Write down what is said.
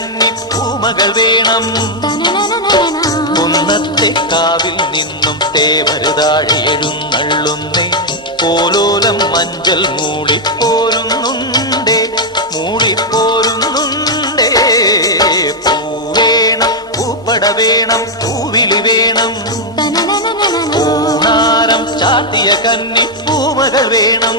കന്നി പൂമകൾ വേണം. കുന്നത്തെ കാവിൽ നിന്നും തേവരുതാഴെ എഴുന്നള്ളുന്നേ. പോലോലം മഞ്ചൽ മൂളിപ്പോരുന്നുണ്ടേ, മൂളിപ്പോരുന്നുണ്ടേ. പൂവേണം, പൂപ്പട വേണം, പൂവിളി വേണം. പൂനാരം ചാത്തിയ കന്നി പൂമകൾ വേണം.